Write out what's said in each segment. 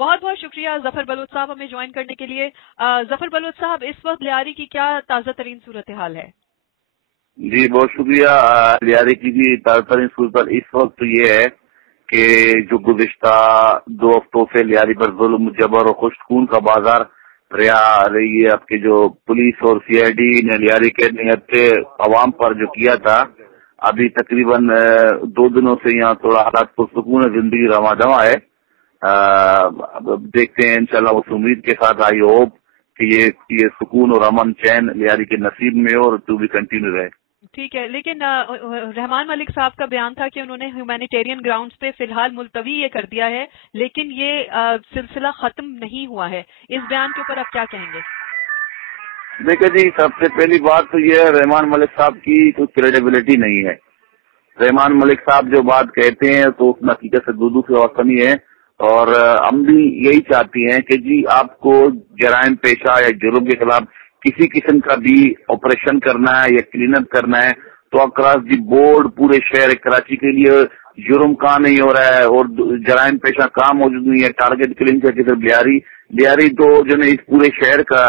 بہت بہت شکریہ ظفر بلوچ صاحب ہمیں جوائن کرنے کے لیے۔ ظفر بلوچ صاحب، اس وقت لیاری کی کیا تازہ ترین صورتحال ہے؟ جی بہت شکریہ۔ لیاری کی بھی تازہ ترین صورت اس وقت یہ ہے کہ جو گزشتہ 2 ہفتوں سے لیاری پر ظلم، جبر اور خشک خون کا بازار رہی ہے۔ آپ کے جو پولیس اور سی آئی ڈی نے لیاری کے نہتے عوام پر جو کیا تھا، ابھی تقریباً 2 دنوں سے یہاں تھوڑا حالات پرسکون زندگی رواں دواں ہے۔ دیکھتے ہیں انشاءاللہ اس امید کے ساتھ، آئی ہوپ کہ یہ سکون اور امن چین لیاری کے نصیب میں ہو اور تو بھی کنٹینیو رہے۔ ٹھیک ہے، لیکن رحمان ملک صاحب کا بیان تھا کہ انہوں نے ہیومینیٹیرین گراؤنڈز پہ فی الحال ملتوی یہ کر دیا ہے، لیکن یہ سلسلہ ختم نہیں ہوا ہے۔ اس بیان کے اوپر آپ کیا کہیں گے؟ دیکھیں جی، سب سے پہلی بات تو یہ ہے رحمان ملک صاحب کی کوئی کریڈیبلٹی نہیں ہے۔ رحمان ملک صاحب جو بات کہتے ہیں تو اس میں حقیقت سے دودھ سے واسطنی ہے، اور ہم بھی یہی چاہتے ہیں کہ جی آپ کو جرائم پیشہ یا جرم کے خلاف کسی قسم کا بھی آپریشن کرنا ہے یا کلین اپ کرنا ہے تو اکراس دی بورڈ پورے شہر کراچی کے لیے جرم کہاں نہیں ہو رہا ہے اور جرائم پیشہ کہاں موجود نہیں ہے۔ ٹارگیٹ کلنگ کا صرف لیاری تو جو ہے اس پورے شہر کا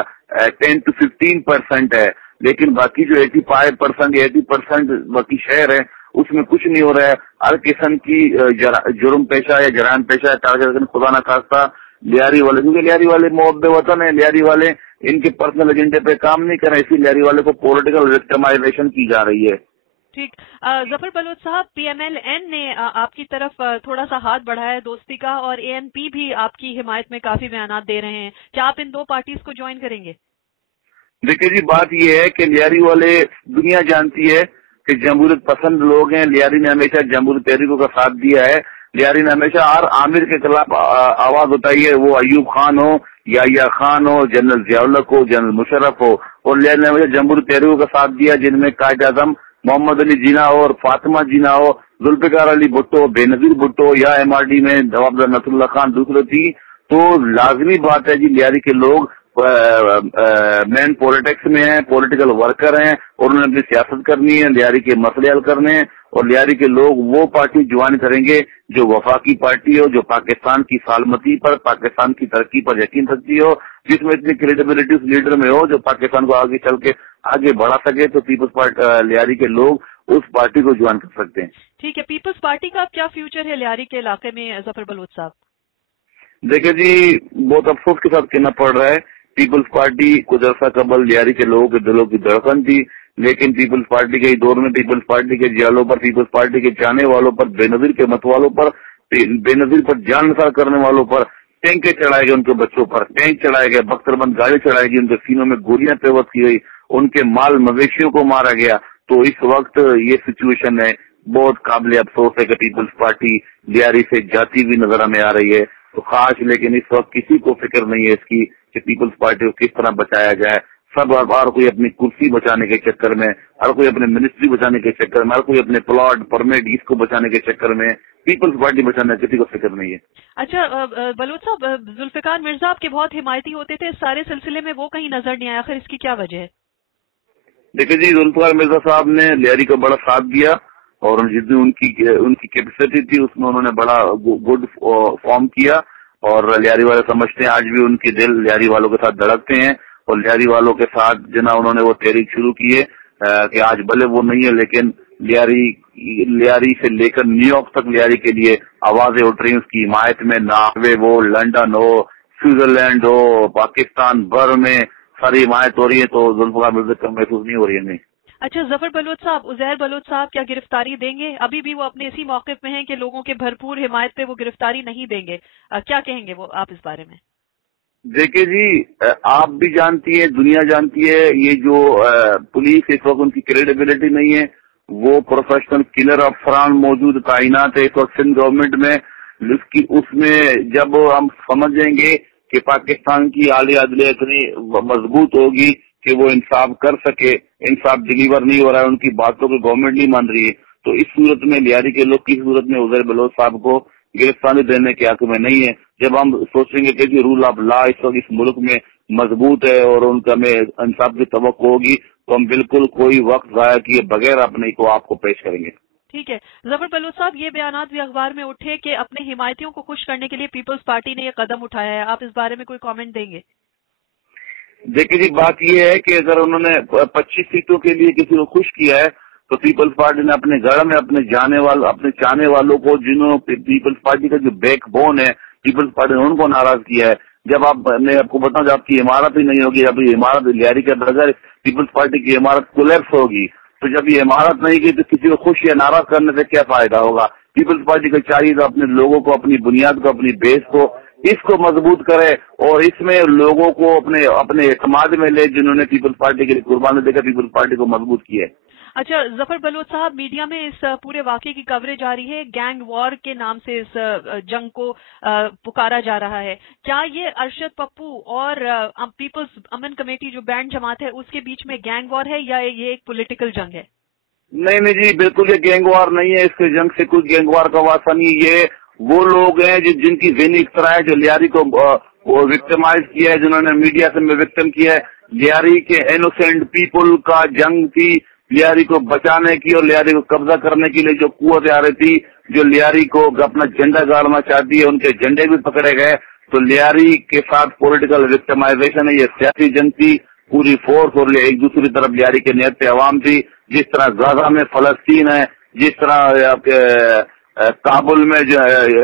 10 to 15% ہے، لیکن باقی جو 85% یا 80% باقی شہر ہے اس میں کچھ نہیں ہو رہا ہے۔ ہر قسم کی جرم پیشہ یا جرائم پیشہ ٹارگیٹ خدا نہ خواستہ لیاری والے، کیونکہ لیاری والے محب وطن ہیں، لیاری والے ان کے پرسنل ایجنڈے پہ کام نہیں کر رہے، اسی لیاری والے کو پولیٹیکل وکٹمائزیشن کی جا رہی ہے۔ ٹھیک، ظفر بلوچ صاحب، پی ایم ایل این نے آپ کی طرف تھوڑا سا ہاتھ بڑھایا ہے دوستی کا، اور اے این پی بھی آپ کی حمایت میں کافی بیانات دے رہے ہیں، کیا آپ ان 2 پارٹیز کو جوائن کریں گے؟ دیکھیے جی، بات یہ ہے کہ لیاری والے دنیا جانتی ہے کہ جمہوریت پسند لوگ ہیں۔ لیاری نے ہمیشہ جمہوری تحریکوں کا ساتھ دیا ہے۔ لیاری نے ہمیشہ ہر عامر کے خلاف آواز اٹھائی ہے، وہ ایوب خان ہو، یا خان ہو، جنرل ضیاء الحق ہو، جنرل مشرف ہو، اور لیاری نے ہمیشہ جمہوری تحریکوں کا ساتھ دیا جن میں قائد اعظم محمد علی جناح ہو اور فاطمہ جناح ہو، ذوالفقار علی بھٹو، بے نظیر بھٹو، یا ایم آر ڈی میں نواب نصر اللہ خان دوسرے تھی۔ تو لازمی بات ہے جی، لیاری کے لوگ مین پولیٹکس میں ہیں، پولیٹیکل ورکر ہیں، اور انہوں نے اپنی سیاست کرنی ہے، لیاری کے مسئلے حل کرنے ہیں، اور لیاری کے لوگ وہ پارٹی جوائن کریں گے جو وفاقی پارٹی ہو، جو پاکستان کی سالمتی پر، پاکستان کی ترقی پر یقین رکھتی ہو، جس میں اتنی کریڈیبلٹی اس لیڈر میں ہو جو پاکستان کو آگے چل کے آگے بڑھا سکے، تو پیپلز پارٹی لیاری کے لوگ اس پارٹی کو جوائن کر سکتے ہیں۔ ٹھیک ہے، پیپلز پارٹی کا کیا فیوچر ہے لیاری کے علاقے میں ظفر بلوچ صاحب؟ دیکھیں جی، بہت افسوس کے ساتھ کہنا پڑ رہا ہے، پیپلز پارٹی کچھ عرصہ قبل لیاری کے لوگوں کے دلوں کی دھڑکن تھی، لیکن پیپلز پارٹی کے دور میں پیپلز پارٹی کے جالوں پر، پیپلز پارٹی کے چاہنے والوں پر، بے نظیر کے مت والوں پر، بے نظیر پر جان نثار کرنے والوں پر ٹینکے چڑھائے گئے، ان کے بچوں پر ٹینک چڑھائے گئے، بختر بند گاڑی چڑھائی گئی، ان کے سینوں میں گولیاں پیوست کی گئی، ان کے مال مویشیوں کو مارا گیا۔ تو اس وقت یہ سچویشن ہے، بہت قابل افسوس ہے کہ پیپلز پارٹی لیاری سے جاتی ہوئی نظر ہمیں آ رہی ہے۔ تو خاص لیکن اس وقت کسی کو فکر نہیں ہے اس کی کہ پیپلز پارٹی کو کس طرح بچایا جائے۔ سب ہر کوئی اپنی کرسی بچانے کے چکر میں، ہر کوئی اپنے منسٹری بچانے کے چکر میں، ہر کوئی اپنے پلاٹ پرمٹ اس کو بچانے کے چکر میں، پیپلز پارٹی بچانے کسی کو فکر نہیں ہے۔ اچھا بلوچ صاحب، ذوالفقار مرزا آپ کے بہت حمایتی ہوتے تھے، اس سارے سلسلے میں وہ کہیں نظر نہیں آیا، آخر اس کی کیا وجہ ہے؟ دیکھیں جی، ذوالفقار مرزا صاحب نے لیاری کا بڑا ساتھ دیا، اور جتنی ان کی کیپیسٹی تھی اس میں انہوں نے بڑا گڈ فارم کیا، اور لیاری والے سمجھتے ہیں آج بھی ان کے دل لیاری والوں کے ساتھ دھڑکتے ہیں، اور لیاری والوں کے ساتھ جنا انہوں نے وہ تحریک شروع کی ہے کہ آج بھلے وہ نہیں ہے لیکن لیاری سے لے کر نیو یارک تک لیاری کے لیے آوازیں اٹھ رہی ہیں اس کی حمایت میں، ناروے ہو، لنڈن ہو، سوئٹزرلینڈ ہو، پاکستان بھر میں ساری حمایت ہو رہی ہے، تو ذوالفقار مرزا کو محسوس نہیں ہو رہی ہے۔ نہیں۔ اچھا ظفر بلوچ صاحب، عزیر بلوچ صاحب کیا گرفتاری دیں گے؟ ابھی بھی وہ اپنے اسی موقف میں ہیں کہ لوگوں کے بھرپور حمایت پہ وہ گرفتاری نہیں دیں گے، کیا کہیں گے وہ آپ اس بارے میں؟ دیکھیں جی، آپ بھی جانتی ہے، دنیا جانتی ہے، یہ جو پولیس اس وقت ان کی کریڈیبلٹی نہیں ہے، وہ پروفیشنل کلر افسران موجود تعینات ہے اس وقت سندھ گورنمنٹ میں، اس میں جب ہم سمجھیں گے کہ پاکستان کی اعلیٰ عدلیہ اتنی مضبوط ہوگی کہ وہ انصاف کر سکے، انصاف ڈلیور نہیں ہو رہا ہے، ان کی باتوں کو گورنمنٹ نہیں مان رہی ہے، تو اس صورت میں لیاری کے لوگ کس صورت میں عزیر بلوچ صاحب کو گرفتاری دینے کے حق میں نہیں ہے۔ جب ہم سوچیں گے کہ رول آف لا اس وقت اس ملک میں مضبوط ہے اور ان کا ہمیں انصاف کی توقع ہوگی، تو ہم بالکل کوئی وقت ضائع کیے بغیر اپنے کو آپ کو پیش کریں گے۔ ٹھیک ہے ظفر بلوچ صاحب، یہ بیانات بھی اخبار میں اٹھے کہ اپنے حمایتیوں کو خوش کرنے کے لیے پیپلز پارٹی نے یہ قدم اٹھایا ہے، آپ اس بارے میں کوئی کامنٹ دیں گے؟ دیکھیے جی، بات یہ ہے کہ اگر انہوں نے 25 سیٹوں کے لیے کسی کو خوش کیا ہے تو پیپلز پارٹی نے اپنے گھر میں اپنے چاہنے والوں کو، جنہوں پیپلز پارٹی کا جو بیک بون ہے پیپلز پارٹی نے ان کو ناراض کیا ہے. جب میں آپ کو بتاؤں جب آپ کی عمارت ہی نہیں ہوگی، جب یہ عمارت لیاری کے بغیر پیپلز پارٹی کی عمارت کولیپس ہوگی، تو جب یہ عمارت نہیں کی تو کسی کو خوش یا ناراض کرنے سے کیا فائدہ ہوگا؟ پیپلز پارٹی کو چاہیے تو اپنے لوگوں کو، اپنی بنیاد کو، اپنی بیس کو، اس کو مضبوط کرے اور اس میں لوگوں کو اپنے اعتماد میں لے جنہوں نے پیپلز پارٹی کے لیے قربانی دے کر پیپلز پارٹی کو مضبوط کیا ہے. اچھا ظفر بلوچ صاحب، میڈیا میں اس پورے واقعے کی کوریج جاری ہے، گینگ وار کے نام سے اس جنگ کو پکارا جا رہا ہے. کیا یہ ارشد پپو اور پیپلز امن کمیٹی جو بینڈ جماعت ہے اس کے بیچ میں گینگ وار ہے یا یہ ایک پولیٹیکل جنگ ہے؟ نہیں جی، بالکل یہ گینگ وار نہیں ہے. اس کے جنگ سے کوئی گینگ وار کا واسطہ نہیں. یہ وہ لوگ ہیں جن کی ذہنی اختراع ہے، جو لیاری کو وکٹمائز کیا ہے، جنہوں نے میڈیا سے وکٹم کیا ہے. لیاری کے انوسینٹ پیپل کا جنگ تھی، لیاری کو بچانے کی اور لیاری کو قبضہ کرنے کے لیے جو قوت آ رہی تھی، جو لیاری کو اپنا جھنڈا گاڑنا چاہتی ہے، ان کے جھنڈے بھی پکڑے گئے. تو لیاری کے ساتھ پولیٹیکل وکٹمائزیشن ہے، یہ سیاسی جنگ تھی. پوری فورس اور ایک دوسری طرف لیاری کے نیت پہ عوام تھی. جس طرح غزہ میں فلسطین ہے، جس طرح کابل میں جو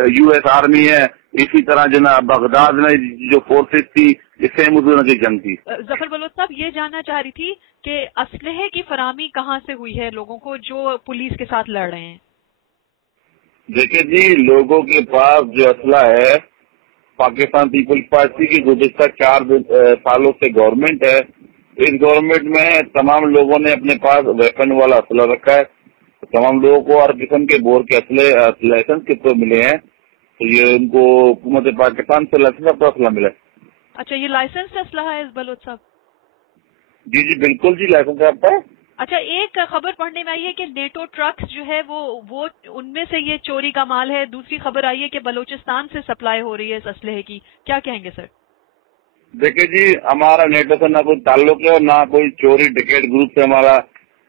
یو ایس آرمی ہے، اسی طرح جناب بغداد میں جو فورسز تھی، یہ سیم اس کی جنگ تھی. ظفر بلوچ صاحب، یہ جاننا چاہ رہی تھی کہ اسلحے کی فراہمی کہاں سے ہوئی ہے لوگوں کو جو پولیس کے ساتھ لڑ رہے ہیں؟ دیکھیں جی، لوگوں کے پاس جو اسلحہ ہے، پاکستان پیپلز پارٹی کی گزشتہ 4 سالوں سے گورنمنٹ ہے. اس گورنمنٹ میں تمام لوگوں نے اپنے پاس ویپن والا اسلحہ رکھا ہے. تمام لوگوں کو ہر قسم کے بور کے اسلحے لائسنس کے تو ملے ہیں. تو یہ ان کو حکومت پاکستان سے لائسنس کا اسلحہ ملا ہے. اچھا، یہ لائسنس اسلحہ ہے بلوچ صاحب؟ جی بالکل جی، لائسنس آپ کا ہے. اچھا، ایک خبر پڑھنے میں آئی ہے کہ نیٹو ٹرکس جو ہے وہ ان میں سے یہ چوری کا مال ہے. دوسری خبر آئی ہے کہ بلوچستان سے سپلائی ہو رہی ہے اس اسلحے کی. کیا کہیں گے سر؟ دیکھیں جی، ہمارا نیٹو سے نہ کوئی تعلق ہے اور نہ کوئی چوری ڈکیٹ گروپ سے ہمارا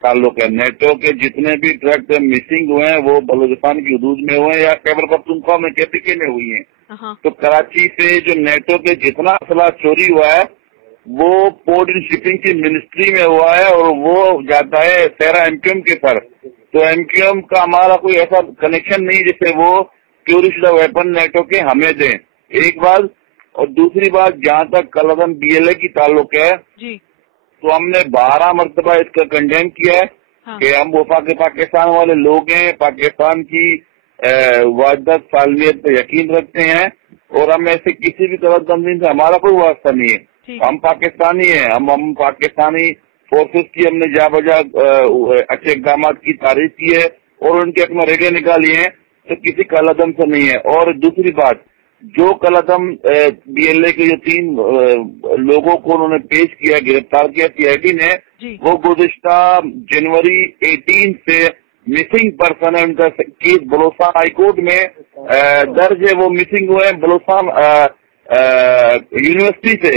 تعلق ہے. نیٹو کے جتنے بھی ٹرک مسنگ ہوئے ہیں وہ بلوچستان کی حدود میں ہوئے ہیں یا خیبر پختونخوا میں KPK میں ہوئی ہیں. تو کراچی سے جو نیٹو کے جتنا اسلحہ چوری ہوا ہے وہ پورٹ اینڈ شپنگ کی منسٹری میں ہوا ہے اور وہ جاتا ہے سیرا MQM کے سر. تو MQM کا ہمارا کوئی ایسا کنیکشن نہیں جسے وہ چوری شدہ ویپن نیٹو کے ہمیں دیں. ایک بات. اور دوسری بات، جہاں تک کلعدم BLA کی تعلق ہے جی، تو ہم نے 12 مرتبہ اس کا کنڈیم کیا ہے کہ ہم وہ پاکستان والے لوگ ہیں، پاکستان کی وحدت سالمیت پہ یقین رکھتے ہیں اور ہم ایسے کسی بھی کلعدم سے ہمارا کوئی واسطہ نہیں ہے. ہم پاکستانی ہیں. ہم پاکستانی فورسز کی ہم نے جا بجا اچھے اقدامات کی تعریف کی ہے اور ان کے حق میں ریڈیو نکالی ہیں. تو کسی کلعدم سے نہیں ہے. اور دوسری بات، جو کلعدم BLA کے جو 3 لوگوں کو انہوں نے پیش کیا، گرفتار کیا CID نے، وہ گزشتہ جنوری 18 سے مسنگ پرسن ہے. ان کا کیس بلوچستان ہائی کورٹ میں درج ہے. وہ مسنگ ہوئے ہیں بلوچستان یونیورسٹی سے.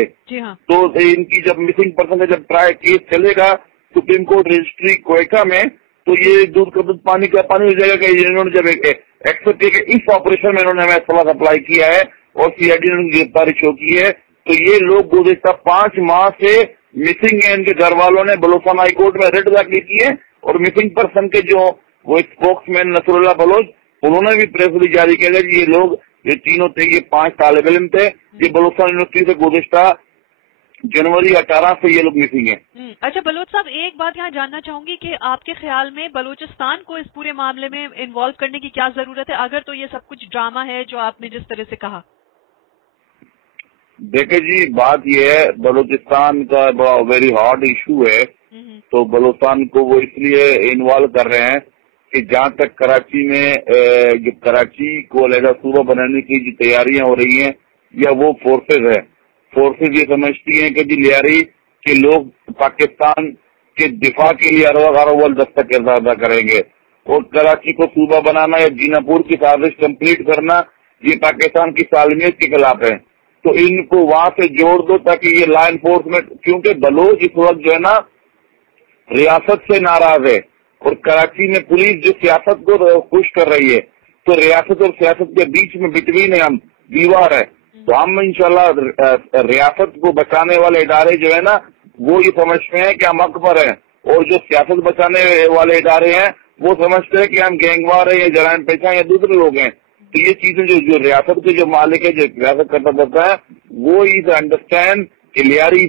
تو ان کی جب مسنگ پرسن کا جب ٹرائی کیس چلے گا سپریم کورٹ رجسٹری کوئٹہ میں، تو یہ دودھ کا دودھ پانی کا پانی ہو جائے گا کہ انہوں نے جب ایکسپٹ کیا کہ اس آپریشن میں انہوں نے ہمیں اسلحہ سپلائی کیا ہے اور CID نے ان کی گرفتاری شو کی ہے. تو یہ لوگ گزشتہ 5 ماہ سے مسنگ ہیں. ان کے گھر والوں نے بلوچستان ہائی کورٹ میں ریٹ داخل کی ہے اور مسنگ پرسن کے جو وہ اسپوکس مین نصر اللہ بلوچ، انہوں نے بھی پریس ریلیز جاری کیا کہ یہ لوگ، یہ تینوں تھے، یہ 5 طالب علم تھے، یہ بلوچستان یونیورسٹی سے گزشتہ جنوری 18 سے یہ لوگ مسنگ ہیں. اچھا بلوچ صاحب، ایک بات یہاں جاننا چاہوں گی کہ آپ کے خیال میں بلوچستان کو اس پورے معاملے میں انوالو کرنے کی کیا ضرورت ہے، اگر تو یہ سب کچھ ڈرامہ ہے جو آپ نے جس طرح سے کہا؟ دیکھیں جی، بات یہ ہے، بلوچستان کا بڑا ویری ہارڈ ایشو ہے. تو بلوچستان کو وہ اس لیے انوالو کر رہے ہیں کہ جہاں تک کراچی میں جو کراچی کو علیحدہ صوبہ بنانے کی جو تیاریاں ہو رہی ہیں یا وہ فورسز ہے، فورسز یہ سمجھتی ہیں کہ جی لیاری کے لوگ پاکستان کے دفاع کے لیے ہر اول دستک کردار ادا کریں گے اور کراچی کو صوبہ بنانا یا جینا پور کی سازش کمپلیٹ کرنا یہ پاکستان کی سالمیت کے خلاف ہے. تو ان کو وہاں سے جوڑ دو تاکہ یہ لا انفورسمنٹ، کیونکہ بلوچ اس وقت جو ہے نا ریاست سے ناراض ہے. اور کراچی میں پولیس جو سیاست کو خوش کر رہی ہے، تو ریاست اور سیاست کے بیچ میں بٹوین ہے، ہم دیوار ہے. تو ہم انشاءاللہ ریاست کو بچانے والے ادارے جو ہے نا وہ یہ سمجھتے ہیں کہ ہم حق پر ہیں، اور جو سیاست بچانے والے ادارے ہیں وہ سمجھتے ہیں کہ ہم گینگوار ہیں یا جرائم پیشہ ہیں یا دوسرے لوگ ہیں. تو یہ چیزیں جو ریاست کے جو مالک ہے، جو ریاست کرتا ہے، وہ از انڈرسٹینڈ کہ لیاری